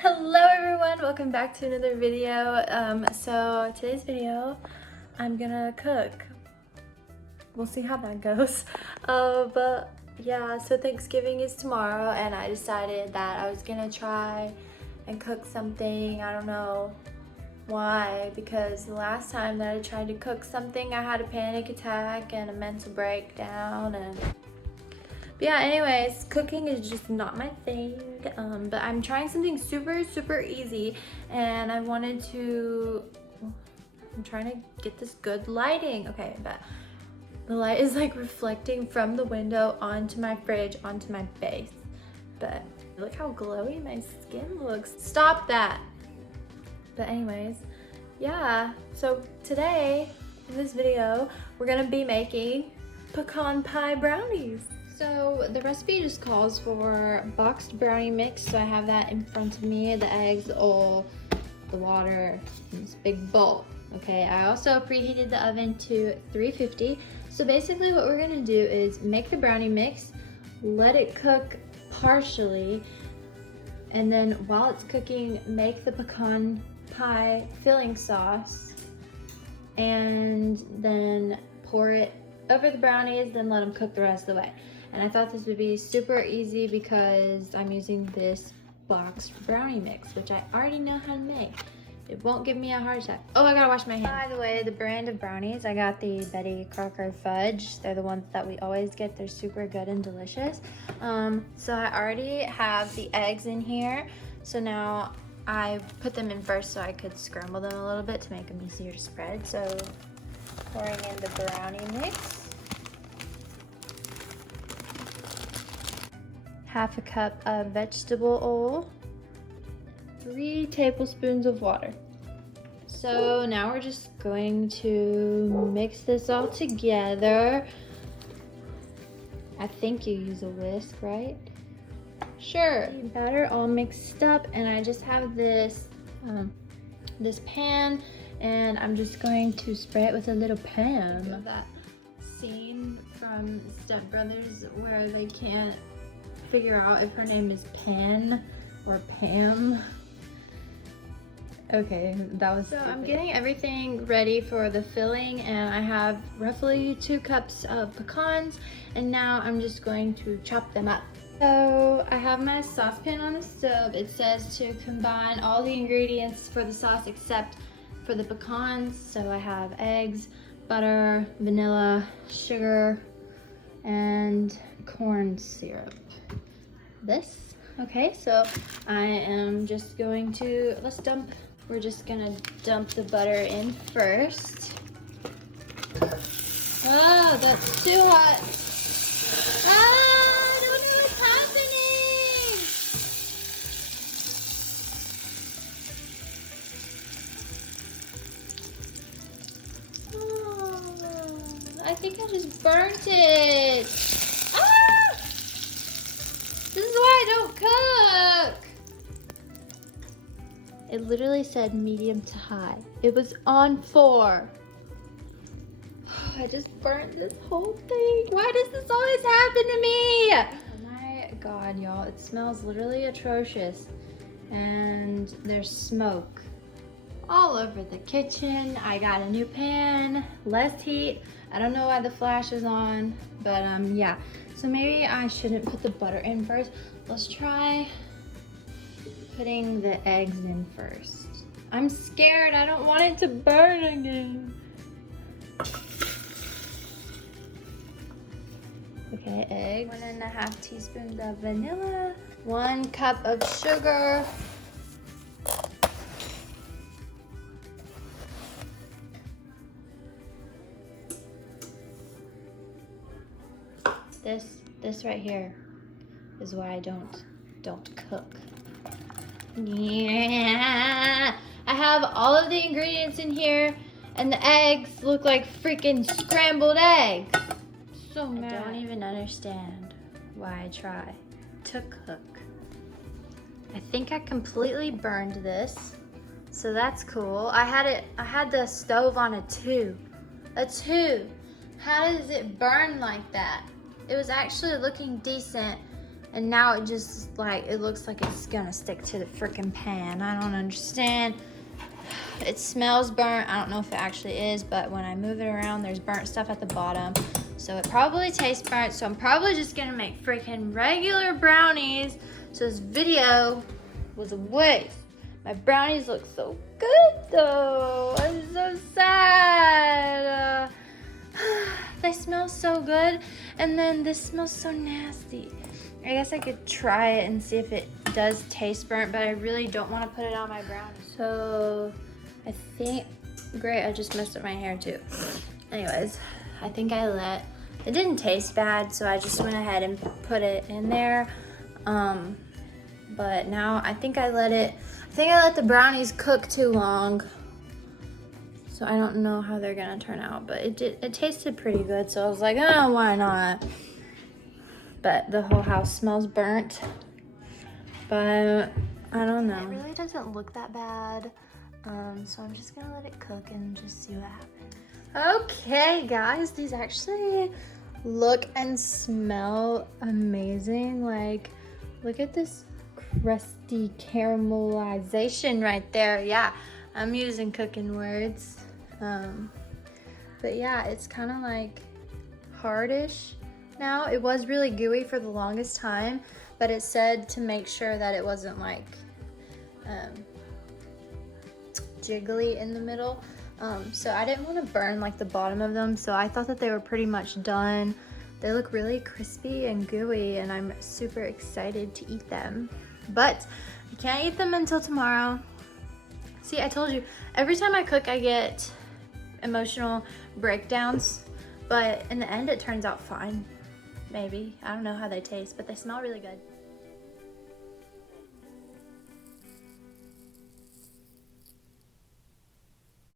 Hello everyone, welcome back to another video. So today's video, I'm gonna cook. We'll see how that goes. But yeah, so Thanksgiving is tomorrow and I decided that I was gonna try and cook something. I don't know why, because the last time that I tried to cook something, I had a panic attack and a mental breakdown but yeah, anyways, cooking is just not my thing, but I'm trying something super easy, and I'm trying to get this good lighting. Okay, but the light is like reflecting from the window onto my fridge, onto my face, but look how glowy my skin looks. Stop that. But anyways, yeah, so today, in this video, we're gonna be making pecan pie brownies. So the recipe just calls for boxed brownie mix. So I have that in front of me, the eggs, the oil, the water, and this big bowl. Okay, I also preheated the oven to 350. So basically what we're gonna do is make the brownie mix, let it cook partially, and then while it's cooking, make the pecan pie filling sauce, and then pour it over the brownies, then let them cook the rest of the way. And I thought this would be super easy because I'm using this boxed brownie mix, which I already know how to make. It won't give me a heart attack. Oh, I gotta wash my hands. By the way, the brand of brownies, I got the Betty Crocker Fudge. They're the ones that we always get. They're super good and delicious. So I already have the eggs in here. So now I put them in first so I could scramble them a little bit to make them easier to spread. So pouring in the brownie mix. Half a cup of vegetable oil, 3 tablespoons of water. So now we're just going to mix this all together. I think you use a whisk, right? Sure. Batter all mixed up, and I just have this this pan, and I'm just going to spray it with a little pan. That scene from Step Brothers where they can't figure out if her name is Pan or Pam. Okay, that was so stupid. I'm getting everything ready for the filling, and I have roughly 2 cups of pecans, and now I'm just going to chop them up. So I have my saucepan on the stove. It says to combine all the ingredients for the sauce except for the pecans. So I have eggs, butter, vanilla, sugar, and corn syrup. This. Okay, so I am just going to, we're just gonna dump the butter in first. Oh, that's too hot. Ah, I don't know what's happening. Oh, I think I just burnt it. This is why I don't cook. It literally said medium to high. It was on 4. I just burnt this whole thing. Why does this always happen to me? Oh my God, y'all, it smells literally atrocious. And there's smoke all over the kitchen. I got a new pan, less heat. I don't know why the flash is on, but yeah. So maybe I shouldn't put the butter in first. Let's try putting the eggs in first. I'm scared, I don't want it to burn again. Okay, eggs. 1.5 teaspoons of vanilla, 1 cup of sugar, This right here is why I don't cook. Yeah, I have all of the ingredients in here, and the eggs look like freaking scrambled eggs. So mad. I don't even understand why I try to cook. I think I completely burned this, so that's cool. I had the stove on a 2. A 2. How does it burn like that? It was actually looking decent And now it just like, it looks like it's gonna stick to the freaking pan. I don't understand. It smells burnt. I don't know if it actually is, but when I move it around, there's burnt stuff at the bottom. So it probably tastes burnt. So I'm probably just gonna make freaking regular brownies. So this video was a waste. My brownies look so good though. I'm so sad. They smell so good. And then this smells so nasty. I guess I could try it and see if it does taste burnt, but I really don't want to put it on my brownies. So I think, great, I just messed up my hair too. Anyways, I think it didn't taste bad, so I just went ahead and put it in there. But now I think I let the brownies cook too long. So I don't know how they're gonna turn out, but it tasted pretty good. So I was like, oh, why not? But the whole house smells burnt. But I don't know. It really doesn't look that bad. So I'm just gonna let it cook and just see what happens. Okay, guys, these actually look and smell amazing. Like, look at this crusty caramelization right there. Yeah, I'm using cooking words. But yeah, it's kind of like hardish now. It was really gooey for the longest time, but it said to make sure that it wasn't like jiggly in the middle. So I didn't want to burn like the bottom of them, so I thought that they were pretty much done. They look really crispy and gooey, and I'm super excited to eat them. But I can't eat them until tomorrow. See, I told you, every time I cook, I get emotional breakdowns, but in the end, it turns out fine. Maybe. I don't know how they taste, but they smell really good.